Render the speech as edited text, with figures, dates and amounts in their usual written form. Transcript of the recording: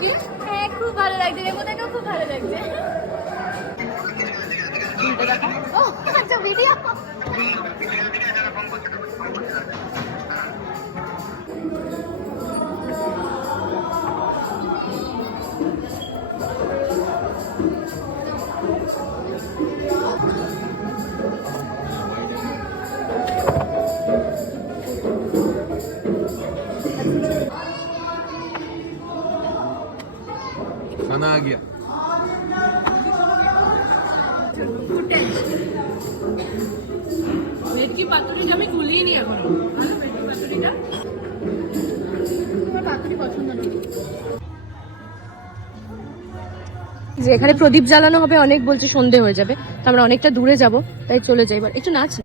কি? হ্যাঁ খুব ভালো লাগছে, রেমোটাকেও খুব ভালো লাগছে। ও আচ্ছা ভিডিও। खाना आ गया। ভেটকি পাতুরিটা আমি খুলিনি এখনো। ভালো ভেটকি পাতুরিটা? তোমার পাতুরি পছন্দ না? যে এখানে প্রদীপ জ্বালানো হবে অনেক, বলছে সন্ধে হয়ে যাবে, তো আমরা অনেকটা দূরে যাব, তাই চলে যাই। এবার একটু নাচ।